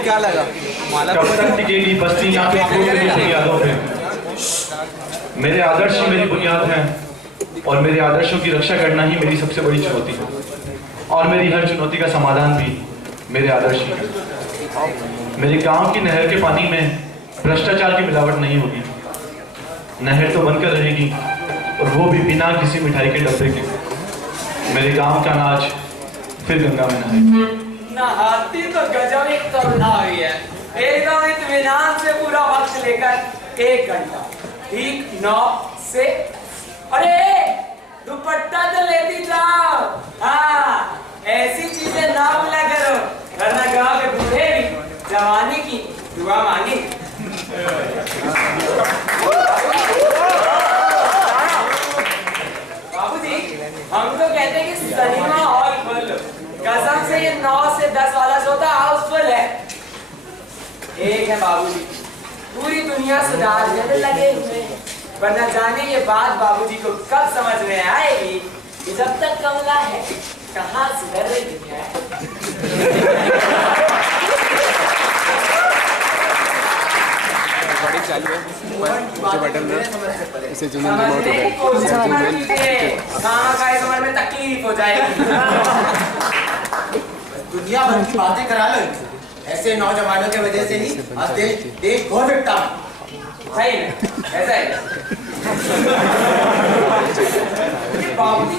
क्या लगा मेरे आदर्श ही मेरी बुनियाद हैं और मेरे आदर्शों की रक्षा करना ही मेरी सबसे बड़ी चुनौती है और मेरी हर चुनौती का समाधान भी मेरे आदर्श ही है। मेरे गांव की नहर के पानी में भ्रष्टाचार की मिलावट नहीं होगी। नहर तो बनकर रहेगी और वो भी बिना किसी मिठाई के डब्बे के। मेरे गांव का अनाज फिर गंगा में नहाए। नहाती तो गजब एक करुणा हुई है, एकदम इत्मीनान से पूरा वक्त लेकर 1 घंटा ठीक 9 से। अरे दुपट्टा तो लेती जाओ। हाँ, ऐसी चीजें ना भूला करो वरना गाँव के बूढ़े भी जवानी की दुआ मांगे। बाबूजी, हम तो कहते हैं कि सिनेमा हॉल खोल लो। कसम से ये 9 से 10 वाला सोता हाउसफुल है। एक है बाबूजी, पूरी दुनिया सुधार देने लगे हुए हैं, वरना जाने ये बात बाबूजी को कब समझ में आएगी कि जब तक कमला है कहाँ सुधर रही दुनिया है। चालू है बटन इसे समझने की कोशिश मत कीजिए, खाना खाए समय में तकलीफ हो जाएगी। दुनिया भर की बातें करा लो, ऐसे नौजवानों के वजह से ही आज देश बहुत बिकता है। सही है, ऐसा है। बाबूजी,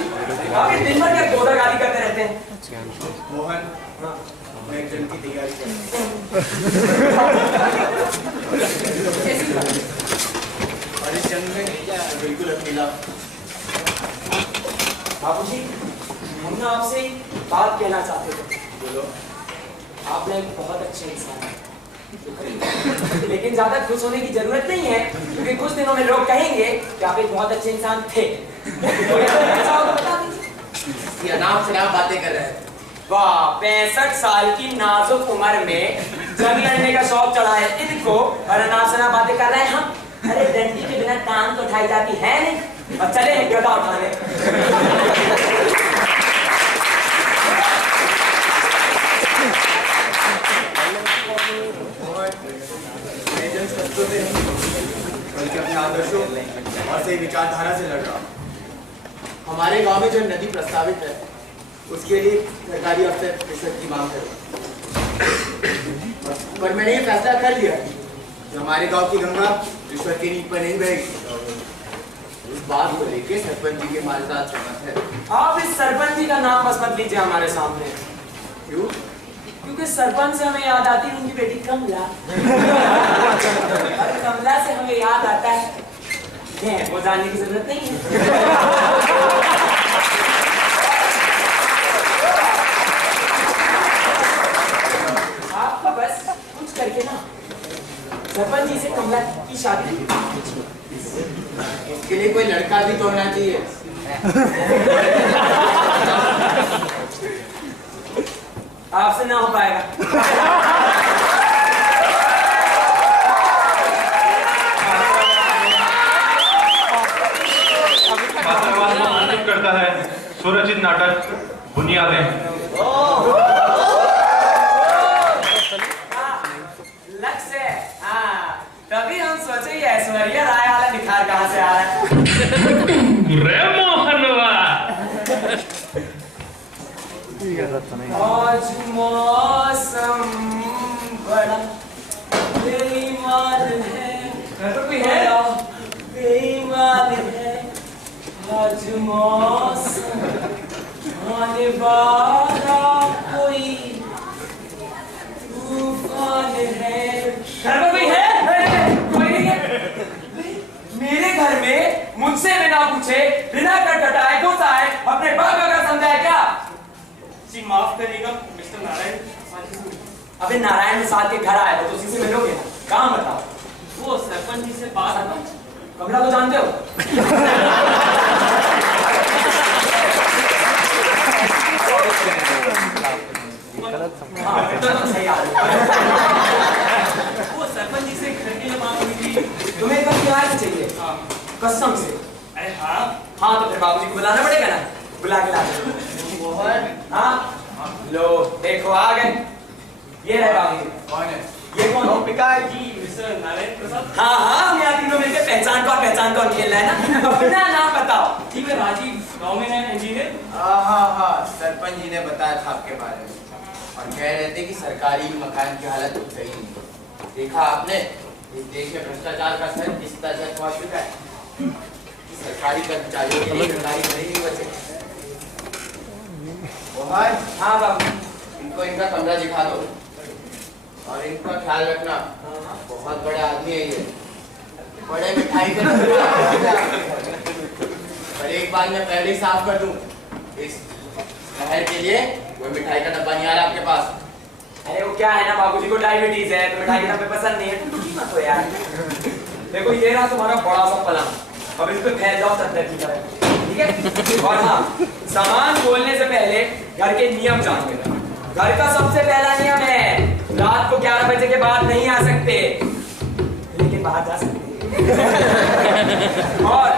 आप दिन भर क्या गोदा गाली करते रहते हैं? मोहन, मैं एक जन की तैयारी कर और इस जंग में बिल्कुल अकेला। बाबूजी, हम ना आपसे बात कहना चाहते थे। बोलो। आपने एक बहुत अच्छे इंसान है, लेकिन ज्यादा खुश होने की जरूरत नहीं है, क्योंकि कुछ दिनों में लोग कहेंगे कि आप एक बहुत अच्छे इंसान थे। ये नाम से नाम बातें कर रहे हैं। वाह, 65 साल की नाजुक उम्र में जंग लड़ने का शौक चढ़ा है इनको, और अनाप शनाप बातें कर रहे हैं हम। अरे डंडी के बिना टांग तो उठाई जाती है नहीं, और चले हैं गदा उठाने। बल्कि अपने आदर्शों और सही विचारधारा से लड़ रहा हूँ। हमारे गांव में जो नदी प्रस्तावित है उसके लिए सरकारी अफसर रिश्वत की मांग कर, पर मैंने ये फैसला कर लिया कि हमारे गांव की गंगा रिश्वत की नींव पर नहीं बहेगी। इस बात को लेके सरपंच जी के हमारे साथ सहमत है। आप इस सरपंच जी का नाम बस मत लीजिए हमारे सामने। क्यों? क्योंकि सरपंच से हमें याद आती है उनकी बेटी कमला। और कमला से हमें याद आता है वो जानने की जरूरत नहीं है। आपको बस कुछ करके ना सरपंच जी से कमला की शादी इसके लिए कोई लड़का भी तो होना चाहिए। आपसे ना हो पाएगा। करता है स्वरचित नाटक बुनियादें। लक्ष्य है, हाँ, तभी हम सोचे ये ऐश्वर्या राय वाला निखार कहाँ से आ रहा है। रे मोहनवा आज मौसम बड़ा बेईमान है, बड़ा बेईमान है। आज मौसम आने वाला कोई तूफान है। घर पर कोई है? कोई नहीं है। मेरे घर में मुझसे बिना पूछे, बिना कटकटाए घुस आए, अपने बाप का समझाए क्या? जी माफ करिएगा मिस्टर नारायण। अबे नारायण प्रसाद के घर आए हो तो उसी से मिलोगे ना। काम बताओ। वो सरपंच जी से बात आता। कमला को जानते हो? हाँ, तो सही आदमी। वो सरपंच जी से घर की बात हुई थी। तुम्हें कब प्यार से चाहिए? हाँ। कसम से? अरे हाँ। हाँ तो फिर बाबूजी को बुलाना पड़ेगा ना। बुला के ला दो। मोहन, हाँ लो देखो आ गए। ये रहे बाबूजी। कौन है? ये कौन है? विकास जी मिस्टर नारायण प्रसाद। हाँ हाँ हम यहाँ तीनों मिलकर पहचान कौन खेल रहा है ना। अपना नाम बताओ। जी मैं राजीव गाँव में नया इंजीनियर। हाँ, सरपंच जी ने बताया था आपके बारे में और कह रहे थे कि सरकारी मकान की हालत तो सही नहीं। देखा आपने इस देश में भ्रष्टाचार का स्तर किस तरह से पहुंच चुका है कि सरकारी कर्मचारियों के लिए सरकारी घर ही नहीं बचे। मोहन, हाँ बाबू। इनको इनका कमरा दिखा दो और इनका ख्याल रखना। बहुत बड़े आदमी है ये, बड़े मिठाई के पर एक बार मैं पहले ही साफ कर दूं, इस शहर के लिए कोई मिठाई का डब्बा नहीं आ रहा आपके पास। अरे वो क्या है ना बाबूजी को डायबिटीज है तो मिठाई का डब्बे पसंद नहीं है। तुम दुखी मत हो यार। देखो ये रहा तुम्हारा बड़ा सा पलंग, अब इस पे फैल जाओ चद्दर की तरह, ठीक है? और हाँ, सामान खोलने से पहले घर के नियम जान लेना। घर का सबसे पहला नियम है रात को 11 बजे के बाद नहीं आ सकते, लेकिन बाहर जा सकते। और